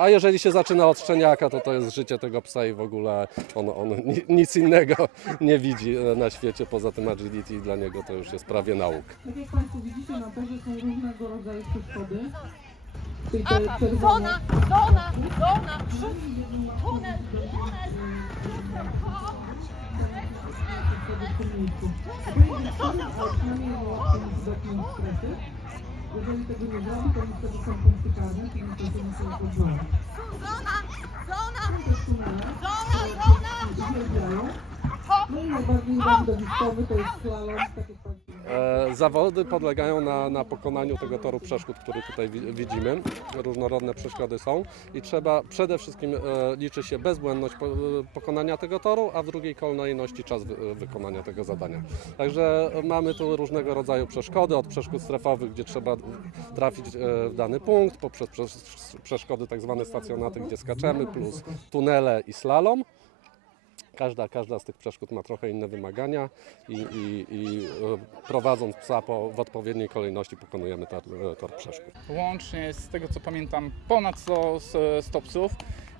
A jeżeli się zaczyna od szczeniaka, to to jest życie tego psa i w ogóle on, on ni- nic innego nie widzi e, na świecie poza tym agility i dla niego to już jest prawie nauk. Tak jak Państwo widzicie, na torze są różnego rodzaju przeszkody. Czyli te Aha, czerwone. zona, zona, zona, przód, tunel, tunel. Jeżeli tego nie zrobi, to niestety są punkty karne, czyli niestety nie są pozwolone. Zona, zona, zona, zona. No i najbardziej widowiskowy to jest slalom, tak jak Państwo Zawody podlegają na, na pokonaniu tego toru przeszkód, który tutaj wi- widzimy. Różnorodne przeszkody są i trzeba przede wszystkim e, liczy się bezbłędność e, pokonania tego toru, a w drugiej kolejności czas wy, wykonania tego zadania. Także mamy tu różnego rodzaju przeszkody, od przeszkód strefowych, gdzie trzeba trafić e, w dany punkt, poprzez przesz- przeszkody tak zwane stacjonaty, gdzie skaczemy, plus tunele i slalom. Każda, każda z tych przeszkód ma trochę inne wymagania i, i, i e, prowadząc psa po, w odpowiedniej kolejności pokonujemy tor, e, tor przeszkód. Łącznie z tego co pamiętam ponad 100 s- 100 psów.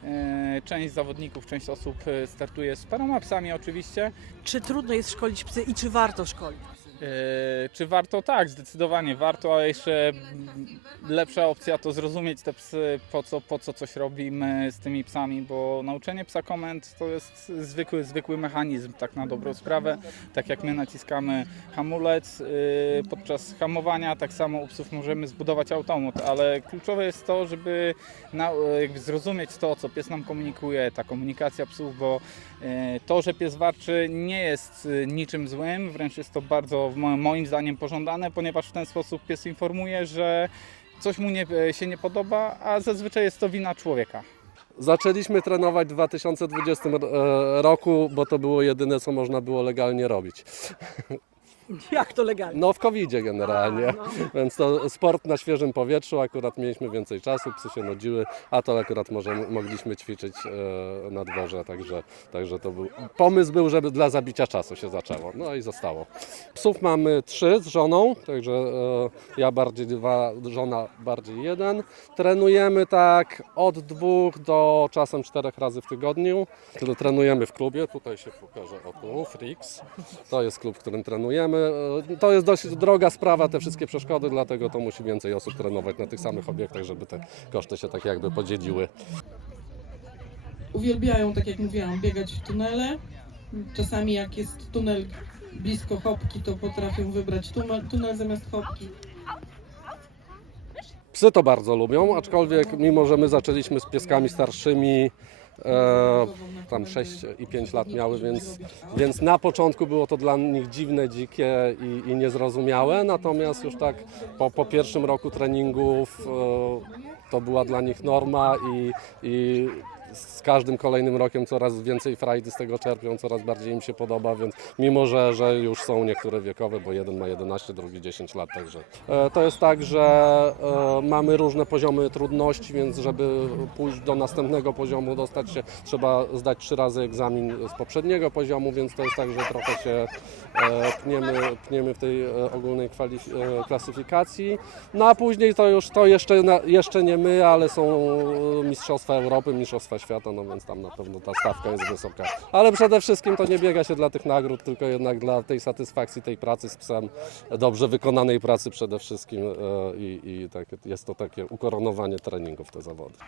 E, Część zawodników, część osób startuje z paroma psami oczywiście. Czy trudno jest szkolić psy i czy warto szkolić? Czy warto? Tak, zdecydowanie warto, ale jeszcze lepsza opcja to zrozumieć te psy, po co, po co coś robimy z tymi psami, bo nauczenie psa komend to jest zwykły, zwykły mechanizm, tak na dobrą sprawę. Tak jak my naciskamy hamulec y, podczas hamowania, tak samo u psów możemy zbudować automat, ale kluczowe jest to, żeby na, zrozumieć to, co pies nam komunikuje, ta komunikacja psów, bo E, To, że pies warczy nie jest e, niczym złym, wręcz jest to bardzo moim zdaniem pożądane, ponieważ w ten sposób pies informuje, że coś mu nie, e, się nie podoba, a zazwyczaj jest to wina człowieka. Zaczęliśmy trenować w 2020 e, roku, bo to było jedyne, co można było legalnie robić. Jak to legalnie? No w covid generalnie, no. więc to sport na świeżym powietrzu, akurat mieliśmy więcej czasu, psy się nudziły, a to akurat może mogliśmy ćwiczyć e, na dworze, także, także to był, pomysł był, żeby dla zabicia czasu się zaczęło, no i zostało. Psów mamy trzy z żoną, także e, ja bardziej dwa, żona bardziej jeden. Trenujemy tak od dwóch do czasem czterech razy w tygodniu. Trenujemy w klubie, tutaj się pokaże o tu, Frix. To jest klub, w którym trenujemy. E, To jest dość droga sprawa, te wszystkie przeszkody, dlatego to musi więcej osób trenować na tych samych obiektach, żeby te koszty się tak jakby podzieliły. uwielbiają, tak jak mówiłam, biegać w tunele. Czasami jak jest tunel blisko chopki, to potrafią wybrać tunel, tunel zamiast chopki. Psy to bardzo lubią, aczkolwiek mimo, że my zaczęliśmy z pieskami starszymi, e, tam 6 i 5 lat miały, więc, więc na początku było to dla nich dziwne, dzikie i, i niezrozumiałe, natomiast już tak po, po pierwszym roku treningów e, to była dla nich norma i, i z każdym kolejnym rokiem coraz więcej frajdy z tego czerpią, coraz bardziej im się podoba, więc mimo, że, że już są niektóre wiekowe, bo jeden ma 11, drugi 10 lat, także e, to jest tak, że e, mamy różne poziomy trudności, więc żeby pójść do następnego poziomu, dostać się, trzeba zdać trzy razy egzamin z poprzedniego poziomu, więc to jest tak, że trochę się e, pniemy, pniemy w tej ogólnej klasyfikacji. No a później to już to jeszcze, jeszcze nie my, ale są Mistrzostwa Europy, Mistrzostwa Świata, no więc tam na pewno ta stawka jest wysoka. Ale przede wszystkim to nie biega się dla tych nagród, tylko jednak dla tej satysfakcji tej pracy z psem, dobrze wykonanej pracy przede wszystkim e, i, i tak, jest to takie ukoronowanie treningów te zawody.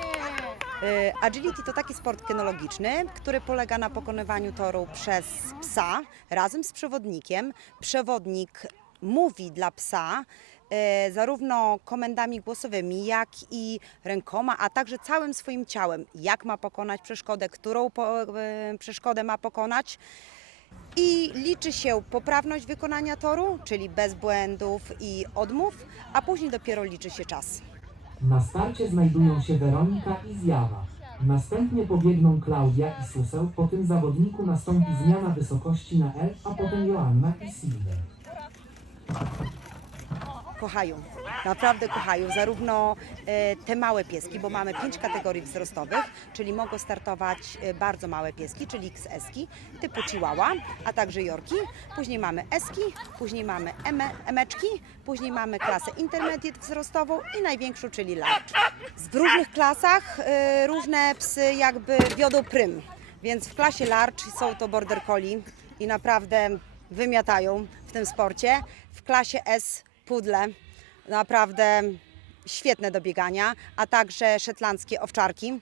Y, Agility to taki sport kynologiczny, który polega na pokonywaniu toru przez psa razem z przewodnikiem. Przewodnik mówi dla psa y, zarówno komendami głosowymi, jak i rękoma, a także całym swoim ciałem, jak ma pokonać przeszkodę, którą po, y, przeszkodę ma pokonać. I liczy się poprawność wykonania toru, czyli bez błędów i odmów, a później dopiero liczy się czas. Na starcie znajdują się Weronika i Zjawa. Następnie pobiegną Klaudia i Suseł, po tym zawodniku nastąpi zmiana wysokości na L, a potem Joanna i Silver. Kochają. Naprawdę kochają zarówno e, te małe pieski, bo mamy pięć kategorii wzrostowych, czyli mogą startować e, bardzo małe pieski, czyli XS-ki, typu Chihuahua, a także Yorki. Później mamy Eski, później mamy eme, Emeczki, później mamy klasę Intermediate wzrostową i największą, czyli Large. W różnych klasach e, różne psy jakby wiodą prym, więc w klasie Large są to Border Collie i naprawdę wymiatają w tym sporcie. W klasie S pudle, naprawdę świetne do biegania, a także szetlandzkie owczarki.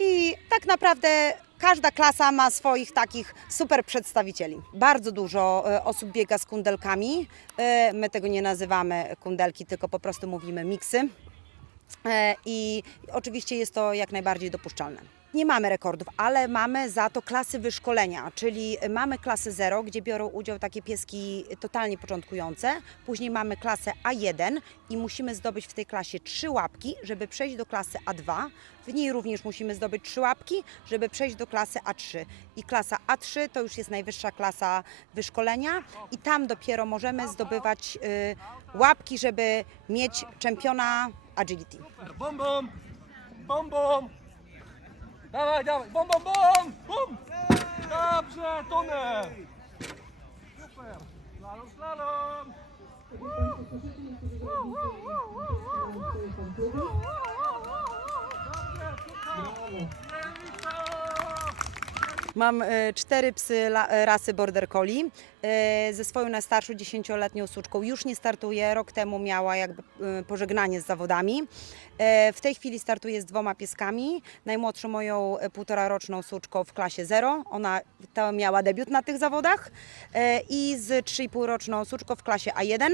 I tak naprawdę każda klasa ma swoich takich super przedstawicieli. Bardzo dużo e, osób biega z kundelkami. E, My tego nie nazywamy kundelki, tylko po prostu mówimy miksy. E, I oczywiście jest to jak najbardziej dopuszczalne. Nie mamy rekordów, ale mamy za to klasy wyszkolenia, czyli mamy klasę 0, gdzie biorą udział takie pieski totalnie początkujące. Później mamy klasę A1 i musimy zdobyć w tej klasie trzy łapki, żeby przejść do klasy A2. W niej również musimy zdobyć trzy łapki, żeby przejść do klasy A3. I klasa A3 to już jest najwyższa klasa wyszkolenia i tam dopiero możemy zdobywać y, łapki, żeby mieć czempiona agility. Bum bum! Bum bum! Dawaj, dawaj! Bum bum bum! Bum! Dobrze, tunel! Super! Slalom, slalom! Mam e, cztery psy e, rasy Border Collie. E, ze swoją najstarszą 10-letnią suczką już nie startuje. Rok temu miała jakby pożegnanie z zawodami. W tej chwili startuje z dwoma pieskami. Najmłodszą moją półtoraroczną suczką w klasie 0. Ona to miała debiut na tych zawodach. I z 3,5-roczną suczką w klasie A1.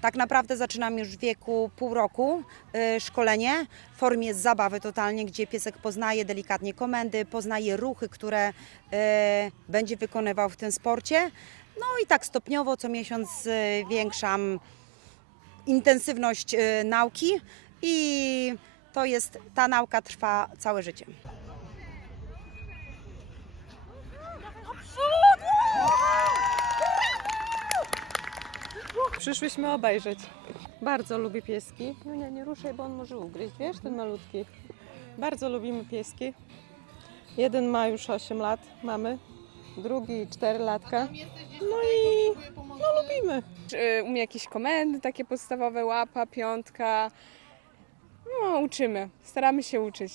Tak naprawdę zaczynam już w wieku pół roku y, szkolenie w formie zabawy totalnie, gdzie piesek poznaje delikatnie komendy, poznaje ruchy, które y, będzie wykonywał w tym sporcie. No i tak stopniowo co miesiąc y, większam intensywność y, nauki i to jest, ta nauka trwa całe życie. Przyszłyśmy obejrzeć. Bardzo lubię pieski. No nie, nie ruszaj, bo on może ugryźć, wiesz, ten malutki. Bardzo lubimy pieski. Jeden ma już 8 lat, mamy. Drugi 4 latka. No i no lubimy. Y, umie jakieś komendy takie podstawowe, łapa, piątka. No, uczymy. Staramy się uczyć.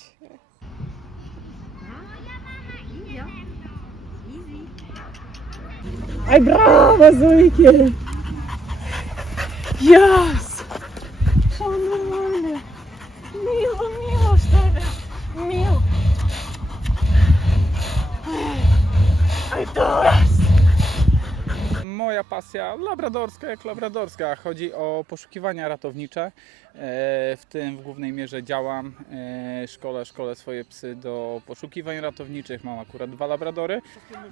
Aj brawa, Zujkie! Jas! Co normalne! Miło, miło z tebe! Miło! Aj teraz! Moja pasja labradorska jak labradorska. Chodzi o poszukiwania ratownicze. E, W tym w głównej mierze działam. E, Szkole, szkole swoje psy do poszukiwań ratowniczych. Mam akurat dwa labradory.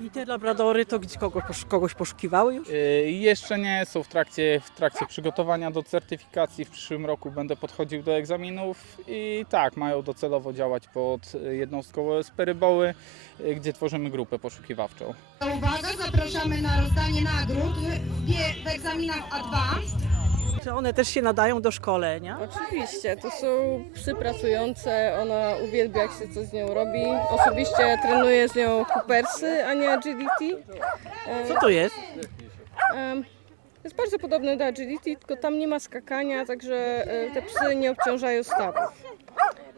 I te labradory to gdzie kogoś, kogoś poszukiwały już? E, Jeszcze nie są w trakcie, w trakcie przygotowania do certyfikacji. W przyszłym roku będę podchodził do egzaminów i tak, mają docelowo działać pod jednostką OSP Ryboły, e, gdzie tworzymy grupę poszukiwawczą. Uwaga, zapraszamy na rozdanie nagród w, w egzaminach A2. Czy one też się nadają do szkolenia? Oczywiście, to są psy pracujące, ona uwielbia jak się coś z nią robi. Osobiście trenuję z nią Coopersy, a nie agility. E, Co to jest? em, jest bardzo podobne do agility, tylko tam nie ma skakania, także e, te psy nie obciążają stawów.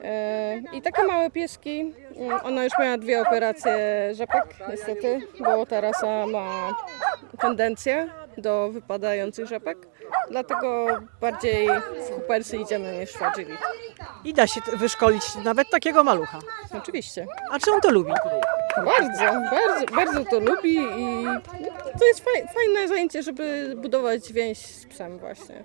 E, I takie małe pieski, mm, ona już miała dwie operacje rzepek, niestety, bo ta rasa ma tendencję do wypadających rzepek. Dlatego bardziej w Coopersy idziemy niż w agility. I da się t- wyszkolić nawet takiego malucha. Oczywiście. A czy on to lubi? Bardzo, bardzo, bardzo to lubi i to jest faj, fajne zajęcie, żeby budować więź z psem właśnie.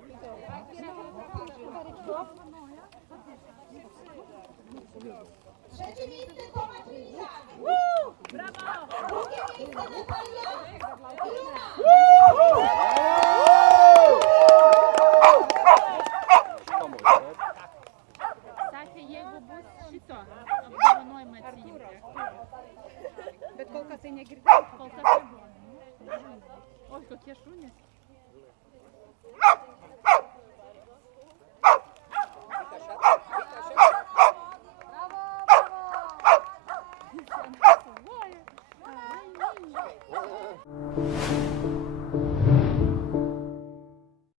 Яшуня.